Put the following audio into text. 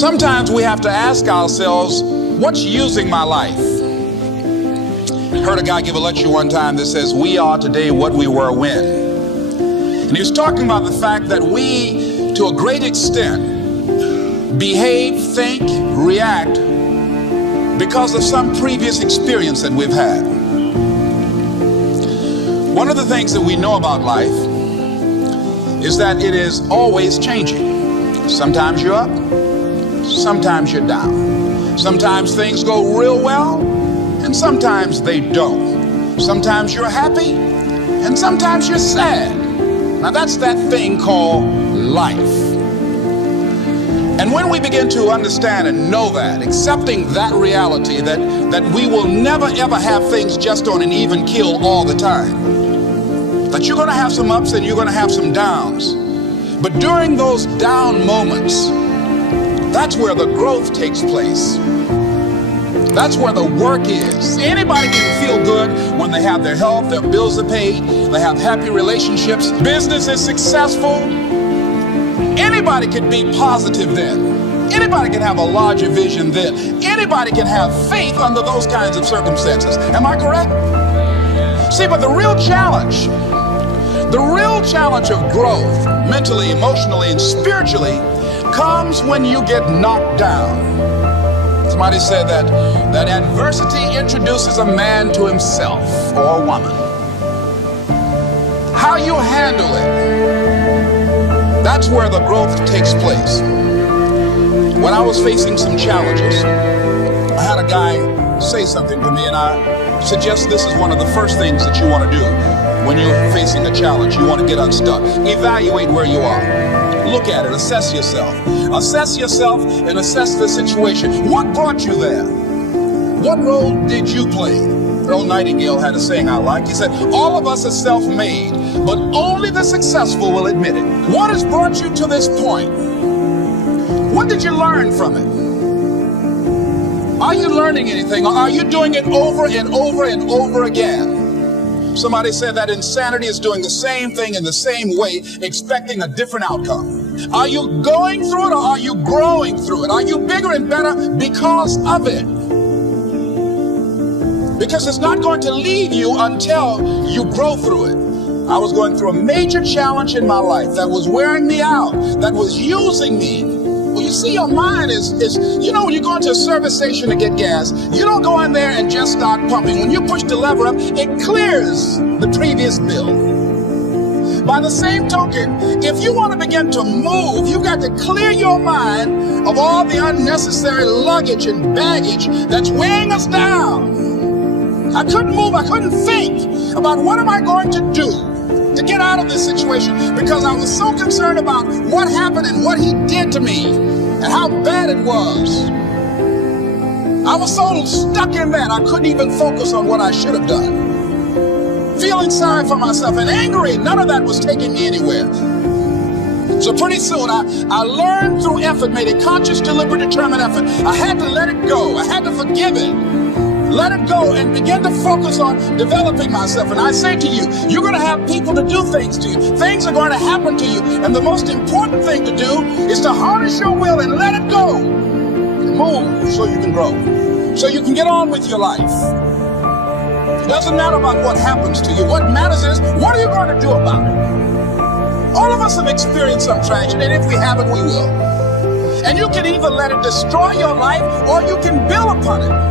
Sometimes we have to ask ourselves, what's using my life? I heard a guy give a lecture one time that says, we are today what we were when. And he was talking about the fact that we, to a great extent, behave, think, react because of some previous experience that we've had. One of the things that we know about life is that it is always changing. Sometimes you're up, sometimes you're down. Sometimes things go real well, and sometimes they don't. Sometimes you're happy, and sometimes you're sad. Now that's that thing called life. And when we begin to understand and know that, accepting that reality that we will never ever have things just on an even keel all the time, that you're going to have some ups and you're going to have some downs, but during those down moments, that's where the growth takes place. That's where the work is. Anybody can feel good when they have their health, their bills are paid, they have happy relationships, business is successful. Anybody can be positive then. Anybody can have a larger vision then. Anybody can have faith under those kinds of circumstances. Am I correct? See, but the real challenge of growth, mentally, emotionally, and spiritually, comes when you get knocked down. Somebody said that adversity introduces a man to himself or a woman. How you handle it, that's where the growth takes place. When I was facing some challenges, I had a guy say something to me, and I suggest this is one of the first things that you want to do when you're facing a challenge. You want to get unstuck. Evaluate where you are. Look at it, assess yourself. Assess yourself and assess the situation. What brought you there? What role did you play? Earl Nightingale had a saying I like. He said, all of us are self-made, but only the successful will admit it. What has brought you to this point? What did you learn from it? Are you learning anything, or are you doing it over and over and over again? Somebody said that insanity is doing the same thing in the same way, expecting a different outcome. Are you going through it, or are you growing through it? Are you bigger and better because of it? Because it's not going to leave you until you grow through it. I was going through a major challenge in my life that was wearing me out, that was using me. Well, you see, your mind is when you go into a service station to get gas, you don't go in there and just start pumping. When you push the lever up, it clears the previous bill. By the same token, if you want to begin to move, you've got to clear your mind of all the unnecessary luggage and baggage that's weighing us down. I couldn't move, I couldn't think about what am I going to do to get out of this situation, because I was so concerned about what happened and what he did to me and how bad it was. I was so stuck in that I couldn't even focus on what I should have done. Feeling sorry for myself and angry, none of that was taking me anywhere. So pretty soon I learned through effort, made a conscious, deliberate, determined effort. I had to let it go. I had to forgive it. Let it go and begin to focus on developing myself. And I say to you, you're going to have people to do things to you. Things are going to happen to you. And the most important thing to do is to harness your will and let it go. And move so you can grow. So you can get on with your life. It doesn't matter about what happens to you. What matters is, what are you going to do about it? All of us have experienced some tragedy, and if we haven't, we will. And you can either let it destroy your life, or you can build upon it.